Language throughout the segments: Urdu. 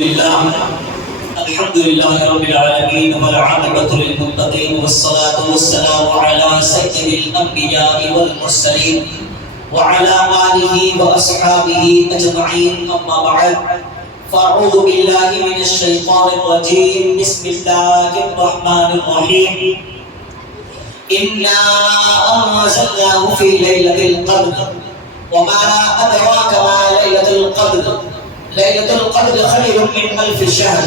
الحمد لله رب العالمين والعاقبة للمتقين والصلاة والسلام على سيد الأنبياء والمرسلين وعلى آله وأصحابه أجمعين أما بعد فأعوذ بالله من الشيطان الرجيم بسم الله الرحمن الرحيم إنا أنزلناه في ليلة القدر وما أدراك ما ليلة القدر ليلة القدر خير من ألف شهر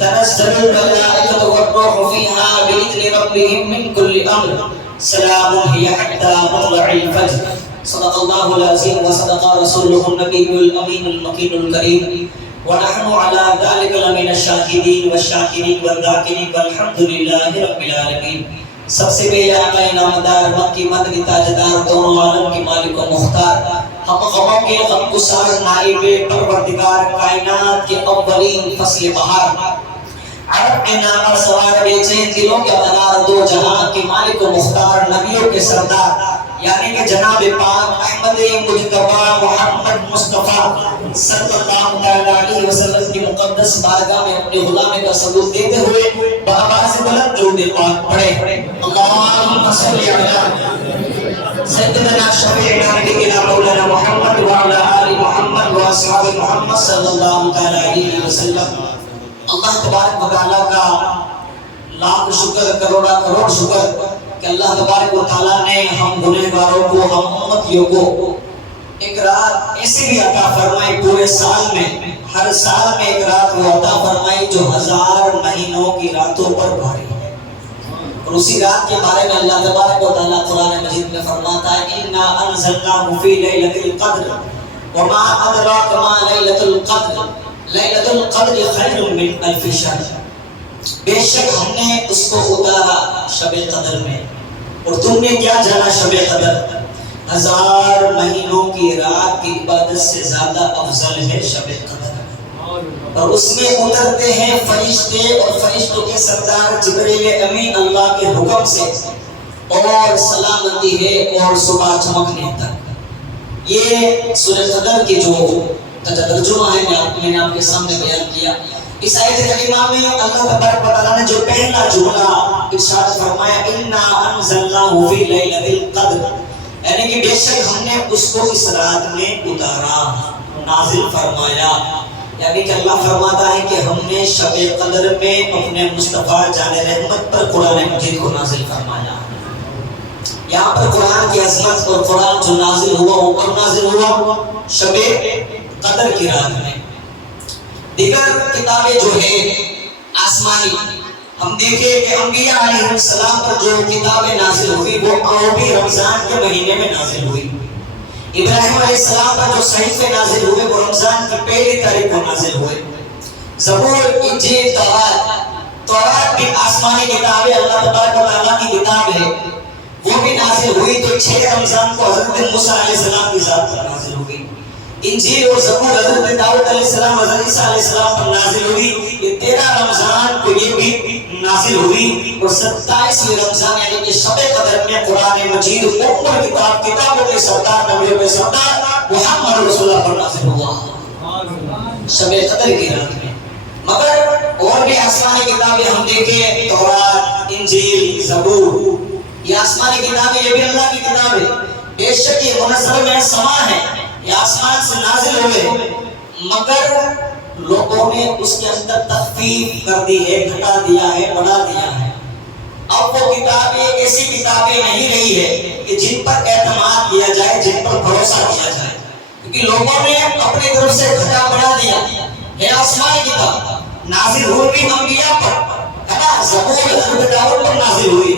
تنزل الملائكة والروح فيها بإذن ربهم من كل أمر سلام هي حتى مطلع الفجر صدق الله العظيم وصدق رسوله النبي الأمين المكين الكريم ونحن على ذلك لمن الشاهدين والشاكرين والذاكرين والحمد لله رب العالمين. سب سے پہلے آقا انعامدار مکی مدنی تاجدار دونوں عالم کی مالک و مختار ہم غموں کے غم گسار نائب پروردگار کائنات کے اولین فصل بہار عرب کے نام سوار بیچے دلوں کے منار دو جہاں کے مالک و مختار نبیوں کے سردار یعنی کہ جناب پاک احمد مجتبی محمد مصطفیٰ صلی اللہ علیہ وسلم کی مقدس بارگاہ میں اپنے غلام کا ثبوت دیتے ہوئے بآواز بلند درود پاک پڑھے اللہم صلی علی سیدنا شفیعنا نبینا مولانا محمد وعلی آل محمد واصحاب محمد صلی اللہ علیہ وسلم. اللہ تبارک و تعالیٰ کا لاکھ شکر کروڑا کروڑ شکر کہ اللہ تبارک و تعالیٰ نے ہم گنہگاروں کو ہم امتیوں کو ایک رات ایسی بھی عطا فرمائی پورے سال میں ہر سال میں ایک رات وہ عطا فرمائی جو 1000 مہینوں کی راتوں پر بھاری ہے. اور اسی رات کے بارے میں اللہ تبارک و تعالیٰ قرآن مجید میں فرماتا ہے اِنَّا أَنزَلْنَاهُ فِي لَيْلَةِ الْقَدْرِ وَمَا أَدْرَاكَ مَا لَيْلَةُ الْقَدْرِ لَيْلَةُ الْقَدْرِ خَيْرٌ مِّنْ أَلْفِ شَهْرٍ. بے شک ہم نے اس کو اتارا شب قدر میں اور تم نے کیا جانا شب قدر 1000 مہینوں کی رات کی عبادت سے زیادہ افضل ہے شب قدر. اور اس میں اترتے ہیں فرشتے اور فرشتوں کے سردار جبریل امین اللہ کے حکم سے اور سلامتی ہے اور صبح چمکنے تک. یہ سورہ قدر کی جو ترجمہ ہے میں نے آپ کے سامنے بیان کیا. اس آیت کریمہ میں اللہ تبارک و تعالیٰ نے جو پہلا جملہ ارشاد فرمایا اِنَّا أَنزَلْنَاهُ فِي لَيْلَةِ الْقَدْرِ یعنی کہ بے شک ہم نے اس کو اس رات میں اتارا نازل فرمایا. یعنی کہ اللہ فرماتا ہے کہ ہم نے شب قدر میں اپنے مصطفیٰ جان رحمت پر قرآن مجید کو نازل فرمایا. یہاں پر قرآن کی عظمت اور قرآن جو نازل ہوا اوپر نازل ہوا شب قدر کی رات میں. دیگر کتابیں جو ہے آسمانی ہم دیکھیں کہ انبیاء علیہ السلام پر جو کتابیں نازل ہوئی وہ بھی رمضان کے مہینے میں نازل ہوئی. ابراہیم علیہ السلام پر جو صحیفے نازل ہوئے وہ رمضان کی پہلی تاریخ کو نازل ہوئے. زبور انجیل تورات بھی آسمانی کتابیں اللہ تبارک و تعالیٰ کی کتاب ہے وہ بھی نازل ہوئی تو 6 رمضان کو حضرت موسیٰ علیہ السلام کی ذات پر نازل ہوئی. انجیل اور زبور حضرت داؤد علیہ السلام حضرت عیسیٰ علیہ السلام پر نازل ہوئی. یہ 13 رمضان کو یہ بھی نازل ہوئی اور 27 رمضان یعنی کہ شب قدر میں قرآن مجید اوپر کتابوں کے سردار نبیوں کے سردار محمد رسول اللہ پر نازل ہوا شب قدر کی رات میں. مگر اور بھی آسمانی کتابیں ہم دیکھیں تورات انجیل زبور یہ آسمانی کتابیں یہ بھی اللہ کی کتاب ہے. بے شک یہ منزل میں سما ہے یہ آسمان سے نازل ہوئے مگر لوگوں نے اس کے اندر تخفیف کر دی ہے گھٹا دیا ہے بڑھا دیا ہے. اب وہ کتابیں ایسی کتابیں نہیں رہی ہے کہ جن پر اعتماد کیا جائے جن پر بھروسہ کیا جائے کیونکہ لوگوں نے اپنی طرف سے گھٹا بڑھا دیا ہے. آسمانی کتاب نازل ہوئی بھی انبیاء پر ہے نا. زبور حضرت داؤد پر نازل ہوئی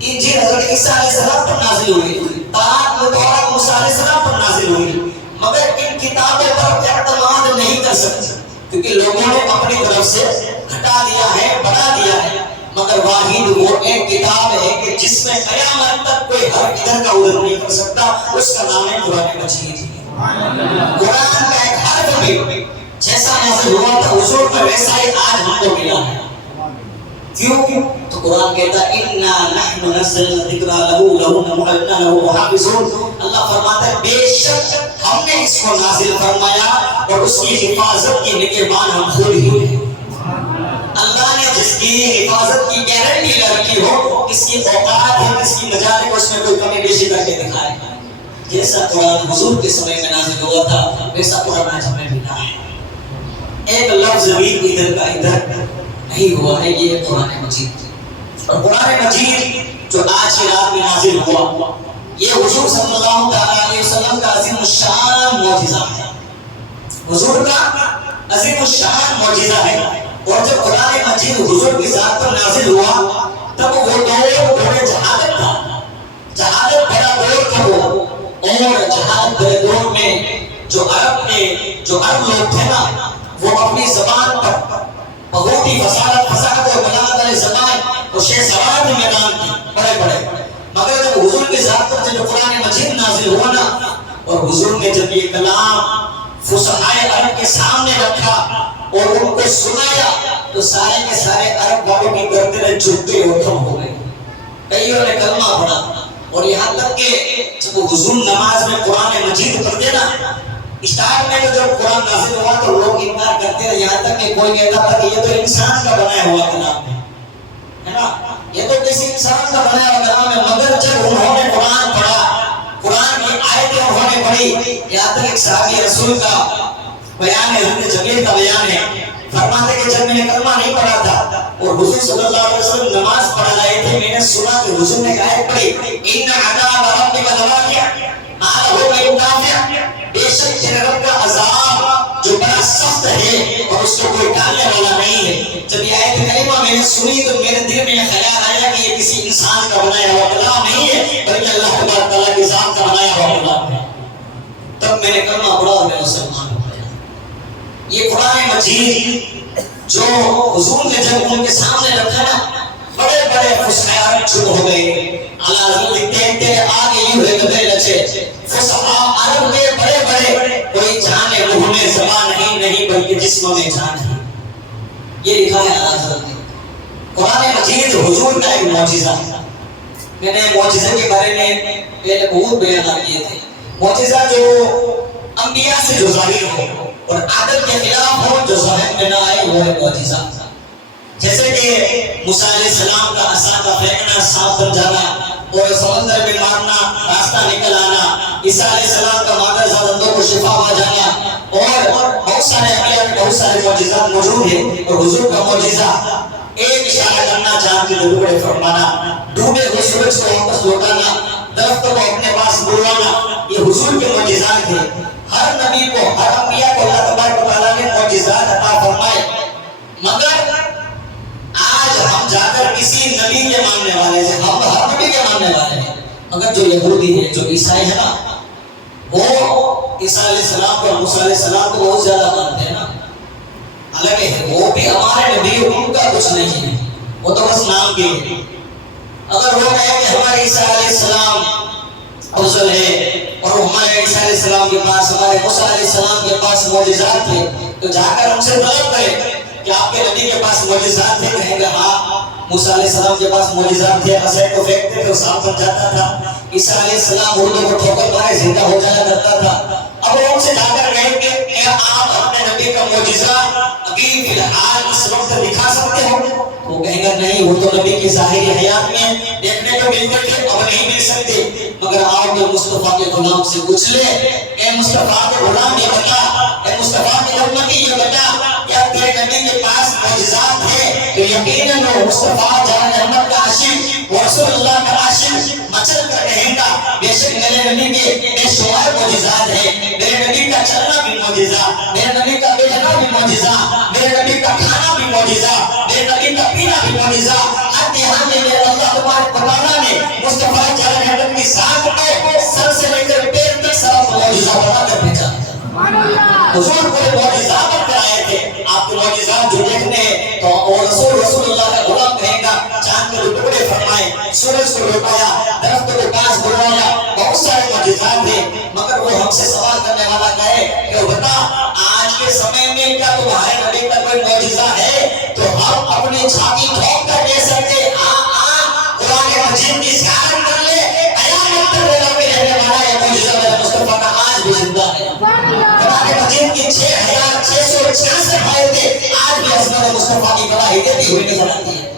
انجیل حضرت عیسیٰ علیہ السلام پر نازل ہوئی تورات موسیٰ علیہ السلام پر نازل ہوئی مگر ان کتابوں پر اعتماد نہیں کر سکتے کیونکہ لوگوں نے اپنی طرف سے گھٹا دیا ہے بڑھا دیا ہے. مگر واحد وہ ایک کتاب ہے کہ جس میں قیامت تک کوئی حرف ادھر کا ادھر نہیں کر سکتا اس کا نام ہے قرآن مجید. قرآن کا ایک حرف بھی جیسا نازل ہوا تھا حضور پر ویسا ہی آج ہم کو ملا ہے. کیوں؟ تو قرآن کہتا ہے اِنَّا نَحْنُ نَزَّلْنَا الذِّكْرَ لَهُ وَحَافِظُونَ. اللہ فرماتا ہے بے شک ہم نے اس کو نازل فرمایا اور اس کی حفاظت کی نگہبان ہم خود ہی ہیں. نہیں ہو، کس کی اوقات ہے، کس کی مجال ہے، اس میں کوئی کمی بیشی کر کے دکھائے. جیسا قرآن حضور کے سمے میں نازل ہوا تھا ویسا قرآن آج ہمیں ملا ہے. ایک لفظ بھی ادھر کا ادھر نہیں ہوا ہے. یہ قرآن مجید اور قرآن مجید جو آج کی رات میں نازل ہوا یہ حضور صلی اللہ علیہ وسلم کا عظیم الشان معجزہ ہے. حضور کا عظیم الشان معجزہ ہے. اور جب قرآن مجید حضور کی ذات پر نازل ہوا تب وہ دور جہالت تھا. جہالت بڑا دور تھا وہ. اور جہالت بڑے دور میں جو عرب لوگ تھے نا وہ اپنی زبان پر بہت ہی فصاحت اور بلاغت والی زبان اور شہ سوار میدان تھی بڑے بڑے. مگر جب حضور کی ذات پر جو قرآن مجید نازل ہوا نا اور حضور نے جب یہ کلام فصحائے عرب کے سامنے رکھا اور ان کو سنایا تو سارے کے سارے عرب والوں کی گردنیں جھک اور تھم ہو گئی. کئیوں نے کلمہ پڑھا اور یہاں تک کہ جب حضور نماز میں قرآن مجید پڑھتے نا اسٹارٹ میں جب قرآن نازل ہوا تو لوگ انکار کرتے رہے. یہاں تک کہ کوئی کہتا تھا کہ یہ تو انسان کا بنایا ہوا کلام ہے نا، یہ تو کسی انسان کا بنایا ہوا کلام ہے. مگر جب انہوں نے قرآن پڑھا، قرآن کی آیتیں انہوں نے پڑھی، یہاں تک ایک صحابی رسول کا بیان ہے، حضرت جبیر کا بیان ہے، فرماتے کہ جب میں نے کلمہ نہیں پڑھا تھا اور حضور صلی اللہ علیہ وسلم نماز پڑھا رہے تھے میں نے سنا کہ حضور نے آیت پڑھی ان عذاب ربک لواقع ما له من دافع. بے شک تیرے رب کا عذاب جو بڑا سخت ہے اور اس کو کوئی ٹالنے والا نہیں ہے. جب یہ آیت کریمہ میں نے سنی تو میرے دل میں خیال آیا کہ یہ کسی انسان کا بنایا ہوا کلام نہیں ہے بلکہ اللہ تبارک تعالیٰ کی ذات کا بنایا ہوا کلام ہے. تب میں نے کلمہ پڑھا اور میں مسلمان ہو گیا. یہ قرآن مجید جو حضور نے جب ان کے سامنے رکھا نا بڑے بڑے فصحاء عرب چپ ہو گئے. اللہ حضرت لکھتے ہیں تیرے آگے یوں ہوئے گدے لچے. فصحاء عرب کے بڑے بڑے کوئی جانے منہ میں زبان نہیں بلکہ جسم میں جان ہے. یہ لکھا ہے اللہ حضرت نے. قرآن مجید حضور کا ایک معجزہ ہے. میں نے معجزے کے بارے میں پہلے بہت بیانات کیے تھے. معجزہ جو انبیاء سے جو ظاہر ہو اور عادت کے خلاف ہو جو ظاہر میں نہ آئے وہ ہے معجزہ. جیسے کہ موسیٰ علیہ السلام کا عصا کا پھینکنا صاف بن جانا اور سمندر میں مارنا راستہ نکل آنا، عیسیٰ علیہ السلام کا مادر زادندوں کو شفا ہو جانا اور بہت سارے انبیاء کے بہت سارے معجزات موجود ہیں. اور حضور کا معجزہ ایک اشارہ کرنا چاند کے دو ٹکڑے فرمانا، ڈوبے ہوئے سورج کو واپس لوٹانا، درختوں کو اپنے پاس بلوانا، یہ حضور کے معجزات ہیں. ہر نبی کو ہر انبیاء کو اللہ تبارک و تعالیٰ نے معجزات عطا فرمائے. مگر آج ہم جا کر کسی نبی کے ماننے والے ہیں، ہم ہر نبی کے ماننے والے ہیں. مگر جو یہودی ہیں جو عیسائی ہیں نا وہ عیسیٰ علیہ السلام کو اور موسیٰ علیہ السلام کو بہت زیادہ مانتے ہیں نا. حالانکہ وہ بھی ہمارے نبی، ان کا کچھ نہیں ہے، وہ تو بس نام کے ہیں. اگر وہ کہے کہ ہمارے عیسیٰ علیہ السلام افضل ہے اور ہمارے عیسیٰ علیہ السلام کے پاس ہمارے موسیٰ علیہ السلام کے پاس معجزات تھے تو جا کر ہم سے طلب کرے کہ آپ کے نبی کے پاس معجزات تھے. کہیں گے ہاں موسیٰ علیہ السلام کے پاس معجزات تھے، عصا کو پھینکتے تھے وہ صاف بن جاتا تھا. عیسیٰ علیہ السلام مردوں کو ٹھوکر مارے زندہ ہو جایا کرتا تھا. اب وہ ان سے جا کر کہیں گے کہ آپ اپنے نبی کا معجزہ ابھی فی الحال اس وقت دکھا سکتے ہو؟ وہ کہیں گا نہیں، وہ تو نبی کی ظاہری حیات میں دیکھنے کو ملتے تھے، اب نہیں مل سکتے. مگر آپ کے مصطفیٰ کے غلام سے پوچھ لے، اے مصطفیٰ کے غلام یہ بتا، اے مصطفیٰ کے امتی یہ بتا، کیا تیرے نبی کے پاس معجزات ہے؟ تو یقیناً وہ مصطفیٰ جان احمد کا عاشق و رسول اللہ کا عاشق مچل کر کہیں گا بے شک میرے نبی کے بے شمار معجزات ہیں. میرے نبی کا چلنا بھی معجزہ، میرے نبی کا بیٹھنا بھی معجزہ، میرے نبی کا کھانا بھی معجزہ، میرے نبی کا پینا بھی معجزہ. حد یہاں میں میرے اللہ تبارک و تعالیٰ نے مصطفیٰ جان احمد کی ذات کو سر سے لے کر پیر تک سب معجزہ بنا کر بھیجا. حضور کو معجزات کرائے تھے. آپ کے معجزات جو دیکھنے ہیں تو رسول اللہ کا غلام کہے گا چاند کے ٹکڑے فرمائے، سورج کو لوٹایا، درختوں کے پاس بلوایا، بہت سارے معجزات ہیں. مگر وہ ہم سے سوال کرنے والا کہے کہ بتا آج کے سمے میں کیا تمہارے نبی کا کوئی معجزہ ہے؟ تو ہم اپنی چھاتی ٹھوک کر کہہ سکتے قرآن مجید کی زیارت کر لے، قیامت تک میں رہنے والا یہ معجزہ میرے مصطفیٰ کا آج بھی زندہ ہے. قرآن مجید کی 6666 آیتیں آج بھی عظمت مصطفیٰ کی گواہی دیتی ہوئی نظر آتی ہے.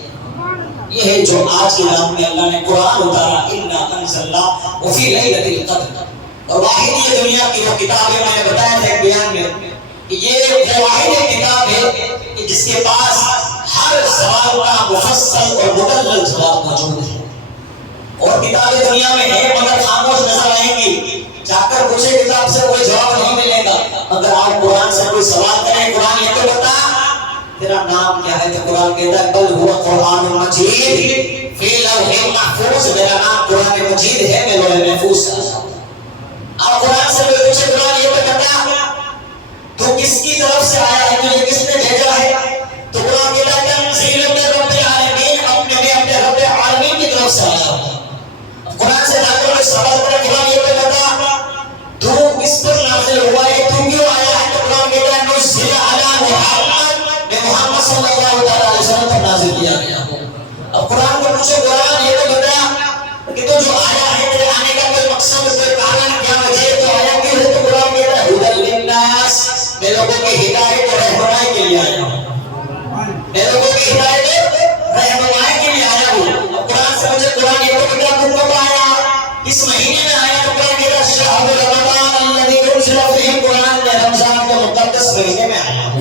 یہ ہے جو آج کی رات میں اللہ نے قرآن اتارا، اِنَّا أَنزَلْنَاهُ فِي لَيْلَةِ الْقَدْرِ۔ اور واحد یہ دنیا کی وہ کتاب ہے، میں نے بتایا تھا ایک بیان میں کہ یہ وہ واحد کتاب ہے کہ جس کے پاس ہر سوال کا مفصل اور مکمل جواب موجود ہے۔ اور کتابیں دنیا میں ہیں مگر خاموش نظر آئیں گی، جا کر پوچھے کتاب سے کوئی جواب نہیں ملے گا۔ اگر آپ قرآن سے کوئی سوال کریں، قرآن یہ تو بتا تیرا نام کیا ہے، تو قرآن کہتا ہے بل ہوا قرآن مجید فی لوح محفوظ، میرا نام قرآن مجید ہے، میں لوح محفوظ سے آتا ہوں۔ آپ قرآن سے کوئی پوچھے، قرآن یہ تو بتا تو کس کی طرف سے آیا ہے، تجھے کس نے بھیجا ہے، تو قرآن کہتا ہے تنزیل من رب العالمین، اپنے رب العالمین کی طرف سے آیا ہے۔ قرآن سے جا کر سوال کرے، قرآن یہ بتا تو کس پر نازل ہوا ہے، تو کیوں آیا ہے، تو قرآن کہتا ہے نزل علی محمد، میں محمد صلی اللہ علیہ وسلم پر نازل کیا گیا ہوں۔ اب قرآن کو پوچھے، قرآن یہ تو بتا کہ تو جو آیا ہے تیرے آنے کا کوئی مقصد، کوئی کارن، کیا وجہ ہے، تو آیا کیوں ہے، تو قرآن کہتا ہے ھدی للناس، میں لوگوں کی ہدایت اور رہنمائی کے لیے آیا ہوں، میں لوگوں کی ہدایت رہنمائی کے لیے آیا ہوں۔ اب قرآن سے مجھے قرآن یہ تو بتا تم کب آیا، کس مہینے میں آیا، تو قرآن کہتا ہے شہر رمضان الذی انزل فیہ القرآن، میں رمضان کے مقدس مہینے میں آیا ہوں۔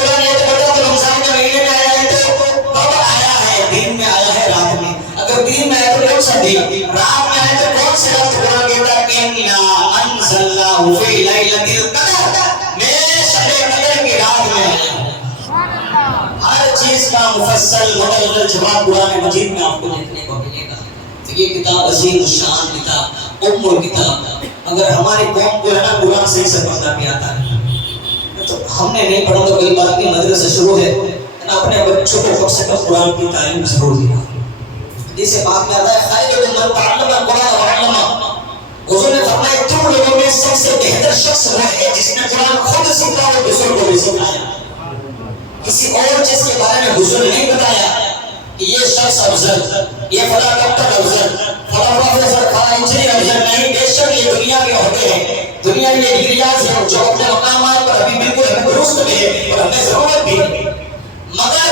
قرآن یہ تو بتا تو رمضان کے مہینے میں آیا ہے، تو کب آیا ہے، دن میں آیا ہے رات میں، اگر دن میں آیا تو کون سا دن، رات میں آیا تو کون سے رات، قرآن کہتا ہے اِنَّا أَنزَلْنَاهُ فِي لَيْلَةِ الْقَدْرِ، میں شب قدر کی رات میں آیا ہوں۔ ہر چیز کا مفصل مکمل جواب قرآن مجید میں آپ کو دیکھنے کو ملے گا۔ تو یہ کتاب عظیم الشان کتاب، ام الکتاب، اگر ہماری قوم کو ہے نا قرآن صحیح سے پڑھنا بھی آتا ہے تو ہم نے نہیں پڑھا تو کوئی بات نہیں، مدرسہ شروع ہے، اپنے بچوں کو کم سے کم قرآن کی تعلیم ضرور دیا۔ جسے بات میں آتا ہے خیر من تعلم القرآن وعلمہ، حضور نے فرمایا تم لوگوں میں سب سے بہتر شخص وہ ہے جس نے قرآن خود سیکھا اور دوسروں کو بھی سکھایا۔ کسی اور چیز کے بارے میں حضور نے نہیں بتایا کہ یہ شخص افضل، یہ فلاں ڈاکٹر افضل، فلاں پروفیسر، فلاں انجینئر افضل، نہیں، بے شک یہ دنیا کے عہدے ہیں، دنیا یہ ڈگریاں ہیں جو اپنے مقامات پر ابھی بالکل ہمیں درست بھی ہے اور ہمیں ضرورت بھی ہے، مگر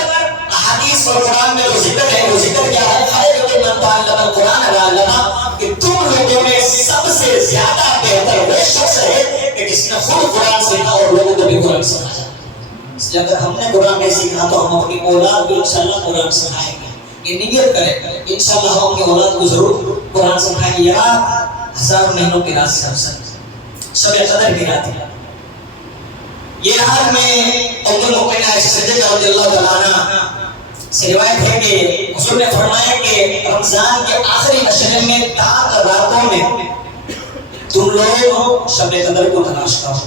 احادیث اور قرآن میں جو ذکر ہے وہ ذکر کیا ہے، خیر من تعلم القرآن وعلمہ، کہ تم لوگوں میں سب سے زیادہ بہتر وہ شخص ہے کہ جس نے خود قرآن سیکھا اور لوگوں کو بھی قرآن سکھایا۔ اس لیے اگر ہم نے قرآن نہیں سیکھا تو ہم اپنی اولاد کو انشاءاللہ قرآن سکھائیں گے، یہ نیت کریں انشاءاللہ ہم اپنی اولاد کو ضرور قرآن سکھائیں گے۔ یہ رات ہزار مہینوں کی رات سے افضل، شب قدر کی رات ہے۔ یہ رات میں ام المؤمنین عائشہ صدیقہ رضی اللہ تعالیٰ عنہا سے روایت ہے کہ حضور نے فرمایا کہ رمضان کے آخری عشرے میں 10 راتوں میں تم لوگ شب قدر کو تلاش کرو۔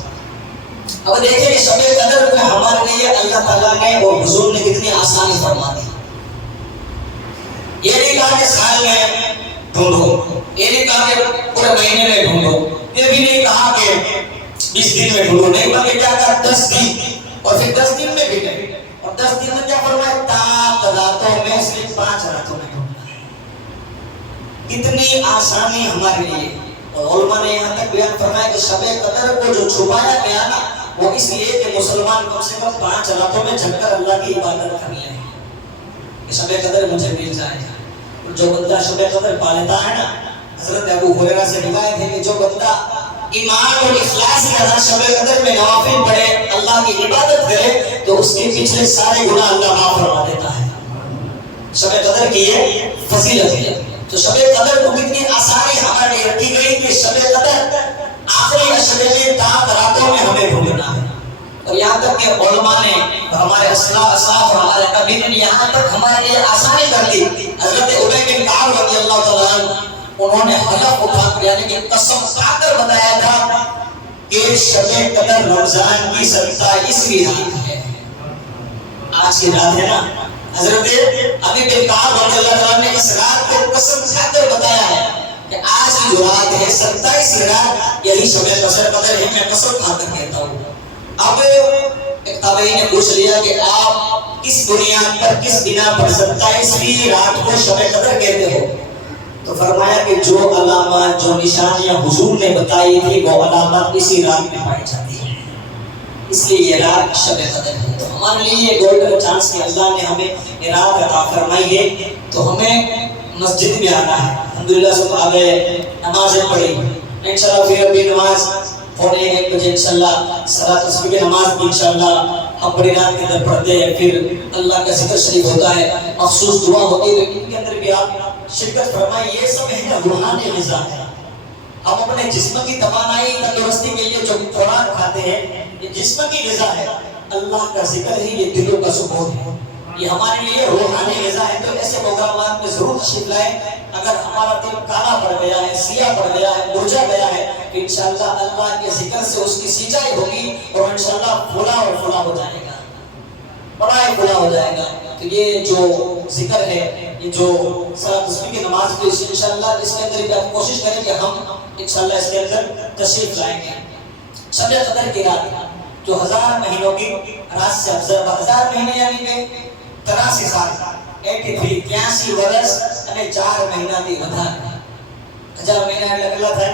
اب دیکھیں کہ شب قدر کو ہمارے لیے اللہ تعالیٰ نے اور حضور نے کتنی آسانی فرما دی۔ یہ نہیں کہا کہ سال میں ڈھونڈو، یہ نہیں کہا کہ پورے مہینے میں ڈھونڈو، یہ بھی نہیں کہا کہ 20 دن میں ڈھونڈو، نہیں بلکہ کیا کہا 10 دن، اور پھر 10 دن میں بھی نہیں، اور 10 دن میں کیا فرمایا 10 راتوں میں، صرف 5 راتوں میں ڈھونڈنا ہے۔ کتنی آسانی ہمارے لیے، اور علماء نے یہاں تک بیان فرمایا کہ شب قدر کو جو چھپایا گیا نا وہ اس لیے کہ مسلمان کم سے کم 5 راتوں میں جھک کر اللہ کی عبادت کر لیں کہ شب قدر مجھے مل جائے۔ اور جو بندہ شب قدر پا لیتا ہے نا، حضرت ابو ہریرہ سے روایت ہے کہ جو بندہ ایمان اور اخلاص کے ساتھ شب قدر میں نوافل پڑھے، اللہ کی عبادت کرے، تو اس کے پچھلے سارے گناہ اللہ معاف فرما دیتا ہے۔ شب قدر کی یہ فضیلت ہے۔ تو شب قدر کو کتنی آسانی ہمارے لیے رکھی گئی کہ شب قدر آخری عشرے میں 10 راتوں میں ہمیں ڈھونڈنا ہے۔ اور یہاں تک کہ علماء نے ہمارے اسلاف اور ہمارے نبی نے یہاں تک ہمارے لیے آسانی کر دی۔ حضرت ابی بن کعب رضی اللہ تعالیٰ عنہ انہوں نے حلف اٹھا کر یعنی کہ قسم کھا کر بتایا تھا کہ شب قدر رمضان کی 27ویں رات ہے۔ آج کی رات ہے نا، حضرت ابی بن کعب رضی اللہ تعالیٰ نے اس رات کو قسم کھا کر بتایا ہے کہ آج کی جو رات ہے 27ویں رات یہی شب قدر ہے، میں قسم کھا کر کہتا ہوں۔ اب ایک تابعی نے پوچھ لیا کہ آپ کس بنیاد پر کس بنا پر 27ویں رات کو شب قدر کہتے ہو؟ تو فرمایا کہ جو علامات جو نشانیاں حضور نے بتائی تھی وہ علامات اسی رات میں پائی جاتی ہیں، اس لیے یہ رات شب قدر ہے۔ تو ہمارے لیے یہ گولڈن چانس کہ اللہ نے ہمیں یہ رات عطا فرمائی ہے، تو ہمیں مسجد میں آنا ہے۔ الحمدللہ سب آ گئے، نمازیں پڑھی، انشاءاللہ پھر ابھی نماز پڑھیں 1 بجے انشاءاللہ صلاۃ الصبح کی نماز بھی انشاءاللہ ہم بڑی رات کے اندر پڑھتے ہیں، پھر اللہ کا ذکر شریف ہوتا ہے، مخصوص دعا ہوتی ہے، تو ان کے اندر بھی آپ شرکت فرمائیں۔ یہ سب ہے نا روحانی غذا ہے۔ ہم اپنے جسم کی توانائی تندرستی کے لیے جو خوراک کھاتے ہیں یہ جسم کی غذا ہے، اللہ کا ذکر ہی یہ دلوں کا سکون ہے، یہ ہمارے لیے روحانی غذا ہے۔ تو ایسے پروگرامات میں ضرور تشریف لائیں۔ اگر ہمارا دل کالا پڑ گیا ہے، سیاہ پڑ گیا ہے، مرجھا گیا ہے، تو انشاءاللہ اللہ کے ذکر سے اس کی سینچائی ہوگی اور انشاءاللہ پھولا اور پھولا ہو جائے گا، بڑا ہی پھولا ہو جائے گا۔ تو یہ جو ذکر ہے، یہ جو صلاۃ الصبح کی نماز کی انشاءاللہ اس کے اندر بھی آپ کوشش کریں کہ ہم انشاءاللہ اس کے اندر تشریف لائیں گے۔ شب قدر کی رات جو 1000 مہینوں کی رات سے افضل، 1000 مہینے یعنی کہ 83 سال، 83 برس અને 4 મહિનાથી વધારે 1000 મહિના એટલે કેટલા થાય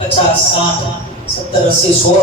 50, 60, 70, 80, 100,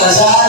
1000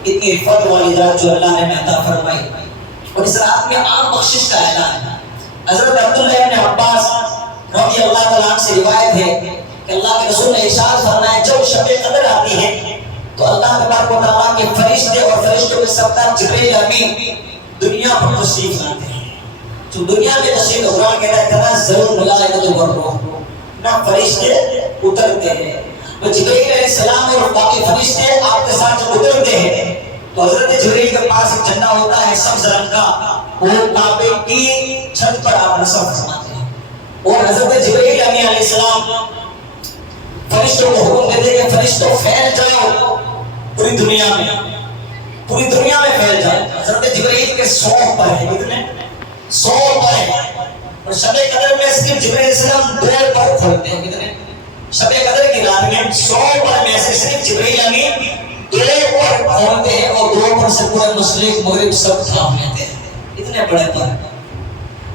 اتنی عفت والی رات جو اللہ نے عطا فرمائی. اور اس رات میں عام بخشش کا اعلان ہے. حضرت عبداللہ ابن عباس رضی اللہ تعالیٰ عنہ سے روایت ہے کہ اللہ کے رسول نے ارشاد فرمایا جب شب قدر آتی ہے تو اللہ تبارک و تعالیٰ کے فرشتے اور فرشتوں کے سردار جبرائیل امین دنیا پر تشریف لاتے ہیں. جو دنیا میں تشریف قرآن کہتا ہے تنزل الملائکۃ والروح، نہ فرشتے اترتے ہیں. تو جبرائیل علیہ السلام اور باقی فرشتے آپ کے ساتھ جب اترتے ہیں تو حضرت جبرائیل کے پاس ایک جھنڈا ہوتا ہے سبز رنگ کا، وہ کعبے کی چھت پر آپ نصب فرماتے ہیں. اور حضرت جبرائیل امین علیہ السلام فرشتوں کو حکم دیتے ہیں کہ فرشتوں پھیل جاؤ پوری دنیا میں پھیل جائے. حضرت جبرائیل کے 100 پر ہے، کتنے 100 پر ہے. اور شب قدر میں صرف جبرائیل علیہ السلام 2 پر کھولتے ہیں. کتنے شب قدر کی رات میں 100 پر میں سے صرف جبرائیل امین 2 پر کھولتے ہیں اور 2 پر سے پورے مشرق مغرب سب تھام لیتے ہیں. اتنے بڑے پر.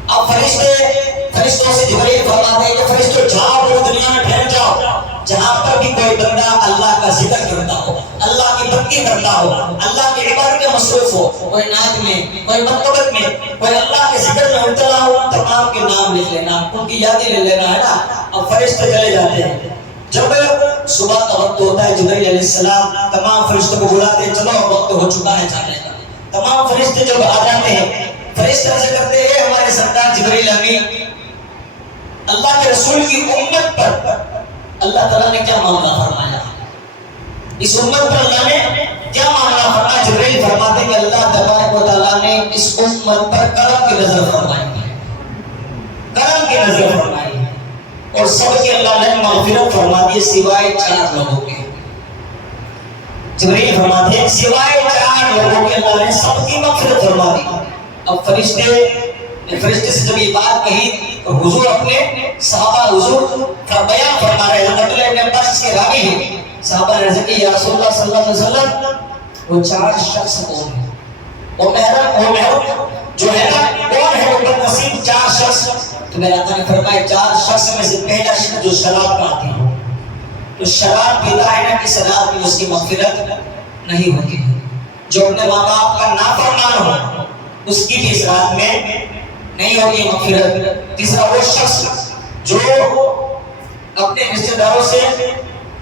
اب فرشتوں سے جبرائیل فرماتے ہیں کہ فرشتوں جاؤ پوری دنیا میں پھیل جاؤ، جہاں پر بھی کوئی بندہ اللہ کا ذکر کرتا ہو، اللہ کی بندگی کرتا ہو، اللہ کی عبادت میں مصروف ہو، کوئی نعت میں، کوئی مقبرت میں، کوئی اللہ کے ذکر میں مبتلا ہو، تمام کے نام لکھ لینا، ان کی یادیں لے لینا ہے نا. اب فرشتے چلے جاتے ہیں. جب صبح کا وقت ہوتا ہے جبرائیل علیہ السلام تمام فرشتوں کو بلاتے ہیں، چلو وقت ہو چکا ہے جانے کا. تمام فرشتے جب آ جاتے ہیں فرشتے سے کرتے ہیں ہمارے سردار جبرائیل امین اللہ کے رسول کی امت پر اللہ تعالیٰ نے کیا معاملہ فرمایا، اس امت پر اللہ نے کیا معاملہ فرمایا. جبرائیل فرماتے ہیں کہ اللہ تبارک و تعالیٰ نے اس امت پر کرم کی نظر فرمائی ہے، کرم کی نظر فرمائی ہے اور سب کی اللہ نے مغفرت فرما دی سوائے 4 لوگوں کے. جبرائیل فرماتے ہیں سوائے 4 لوگوں کے اللہ نے سب کی مغفرت فرما دی. اب فرشتے سے جب یہ بات کہی تو حضور اپنے صحابہ حضور کا بیان فرما رہے ہیں. عبداللہ ابن عباس کے راوی ہیں. صحابہ نے عرض کی یا رسول اللہ صلی اللہ علیہ وسلم وہ 4 شخص کون ہیں؟ وہ محرم جو ہے نا کون ہے وہ بدنصیب 4 شخص؟ تو میرے آقا نے فرمایا 4 شخص میں سے پہلا شخص جو شراب پیتا ہے، تو شراب پیتا ہے نا کہ رات میں اس کی مغفرت نہیں ہوتی. جو اپنے ماں باپ کا نافرمان ہو اس کی بھی اس رات میں نہیں ہوگی مغفرت. تیسرا وہ شخص جو اپنے رشتہ داروں سے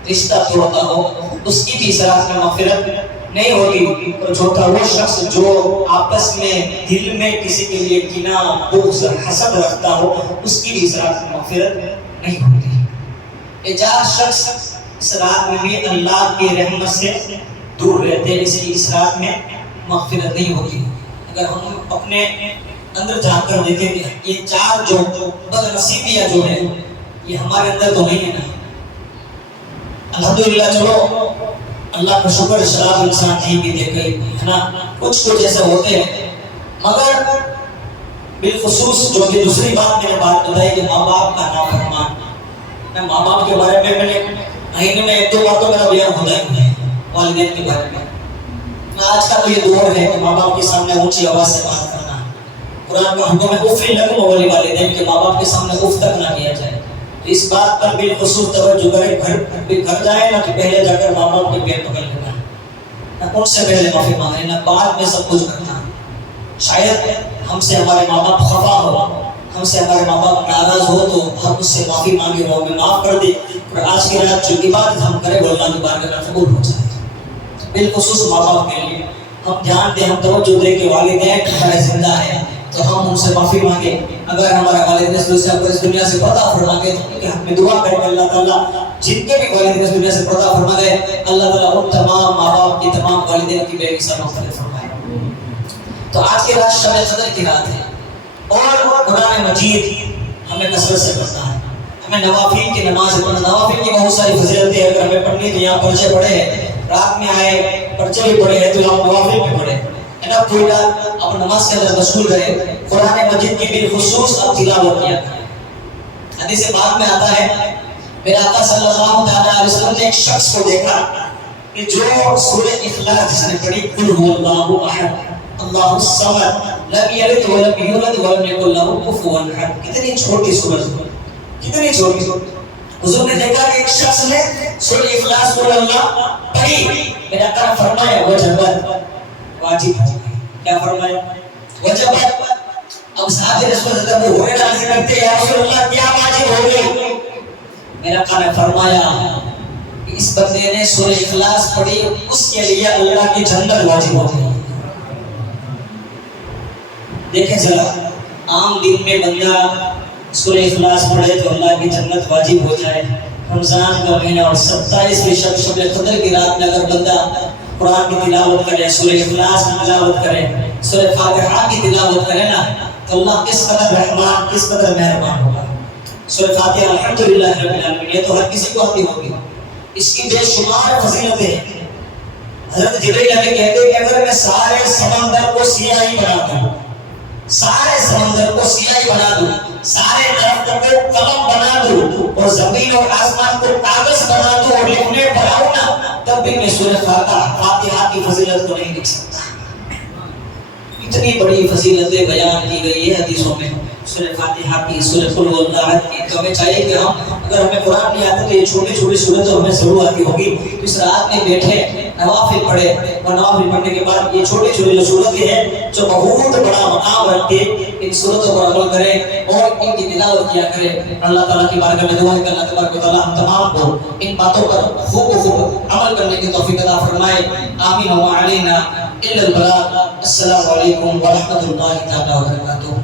رشتہ توڑتا ہو اس کی بھی اس رات میں مغفرت نہیں ہوگی. اور چوتھا وہ شخص جو آپس میں دل میں کسی کے لیے کینہ بغض حسد رکھتا ہو اس کی بھی اس رات میں مغفرت نہیں ہوتی. یہ 4 شخص اس رات میں بھی اللہ کی رحمت سے دور رہتے ہیں، اس لیے اس رات میں مغفرت نہیں ہوگی. اگر ہم اپنے اندر جا کر دیکھیں کہ یہ 4 جو بدنصیبیاں جو ہیں یہ ہمارے اندر تو نہیں ہے نا. الحمدللہ چلو اللہ کا شکر شراب انسان نہیں بھی دے گئی ہے نا، کچھ ایسے ہوتے ہیں. مگر بالخصوص جو کہ دوسری بات میں نے بات بتائی کہ ماں باپ کا نافرمان. میں ماں باپ کے بارے میں نے مہینے میں 1-2 بار تو میرا بیان ہوتا ہی ہے والدین کے بارے میں. آج کا تو یہ دور ہے کہ ماں باپ کے سامنے اونچی آواز سے بات کرنا. قرآن کا حکم ہے اف لکم ولوالدین کہ ماں باپ کے سامنے اف تک نہ کیا جائے. تو اس بات پر بالخصوص توجہ کریں. گھر جائے نا کہ پہلے جا کر ماں باپ کے پیر پکڑ لینا، نہ ان سے پہلے معافی مانگے نہ بعد میں سب کچھ کرنا. شاید ہم سے ہمارے ماں باپ خفا ہو، ہم سے ہمارے ماں باپ ناراض ہو تو ہم اس سے معافی مانگے وہ ہمیں معاف کر دے اور آج کی رات جو عبادت ہم کریں وہ اللہ کی بارگاہ میں قبول ہو جائے. بالخصوص ماں باپ کے لیے ہم دھیان دیں، ہم توجہ دیں کہ والدین ہمارے زندہ ہیں تو ہم ان سے معافی مانگیں. اگر ہمارا والدین اس دنیا سے پردہ فرما گئے تو ان کے حق میں دعا کریں کہ اللہ تعالیٰ جن کے بھی والدین اس دنیا سے پردہ فرما گئے اللہ تعالیٰ ان تمام ماں باپ کی تمام والدین کی بے مثال مغفرت فرمائے. تو آج کی رات شب قدر کی رات ہے اور قرآن مجید ہمیں کثرت سے پڑھنا ہے. ہمیں نوافل کی نماز پڑھنا. نوافل کی بہت ساری فضیلتیں اگر ہمیں پڑھنی تو یہاں پرچے پڑھے ہیں، رات میں آئے پرچے بھی پڑھے ہیں تو ہم نوافل بھی پڑھے ہے نا. کوئی رات آپ نماز کے اندر مشغول رہے، قرآن مجید کی بالخصوص اب تلاوت کیا کریں. حدیث پاک میں آتا ہے میرے آقا صلی اللہ علیہ وسلم نے ایک شخص کو دیکھا کہ جو سورہ اخلاص جس نے پڑھی قل هو اللہ احد اللہ الصمد لم یلد ولم یولد ولم یکن له کفوا احد. کتنی چھوٹی سورت، کتنی چھوٹی. حضور نے دیکھا کہ ایک شخص نے سورہ اخلاص قل اللہ پڑھی، میرا آقا فرمایا وجبت، واجب ہو گئی. کیا فرمایا؟ وجبت. اب صحابہ رسول اللہ ابو ہریرہ عرض کرتے ہیں یا رسول اللہ کیا واجب ہو گئی؟ میرا آقا نے فرمایا کہ اس بندے نے سورہ اخلاص پڑھی، اس کے لیے اللہ کی جنت واجب ہو گئی. دیکھیں ذرا، عام دن میں بندہ سورہ اخلاص پڑھے تو اللہ کی جنت واجب ہو جائے. رمضان کا مہینہ اور 27ویں شب قدر کی رات میں اگر بندہ قرآن کی تلاوت کرے، سورہ اخلاص کی تلاوت کرے، سورہ فاتحہ کی تلاوت کرے نا، تو اللہ کس قدر رحمان، کس قدر مہربان ہوگا. سورہ فاتحہ الحمدللہ رب العالمین، یہ تو ہر کسی کو آتی ہوگی. اس کی بے شمار فضیلتیں. حضرت جبرائیل ہمیں کہتے ہیں کہ اگر میں سارے سمندر کو سیاہی بنا دوں، سارے سمندر کو سیاہی بنا دوں، سارے درخت کو قلم بنا دوں اور زمین اور آسمان کو کاغذ بنا دوں اور لکھنے پڑھاؤں نا، تب بھی میں سورہ فاتحہ کی فضیلت کو نہیں لکھ سکتا. اتنی بڑی فضیلتیں بیان کی گئی ہے حدیثوں میں سورہ فاتحہ کی، سورہ قل هو اللہ احد کی. تو ہمیں چاہیے کہ ہم اگر ہمیں قرآن نہیں آتا تو یہ چھوٹی چھوٹی صورتیں ہمیں ضرور آتی ہوگی. اس رات میں بیٹھے نوافل پڑھے اور نوافل پڑھنے کے بعد یہ چھوٹی چھوٹی جو صورتیں ہیں جو بہت بڑا مقام رکھتے ہیں، ان صورتوں پر عمل کریں اور ان کی تلاوت کیا کریں. اللہ تعالیٰ کی بارگاہ میں دعا ہے کہ اللہ تبارک و تعالیٰ ہم تمام کو ان باتوں پر خوب عمل کرنے کی توفیق عطا فرمائے. آمین و علینا الا البلاغ. السلام علیکم ورحمۃ اللہ تعالیٰ وبرکاتہ.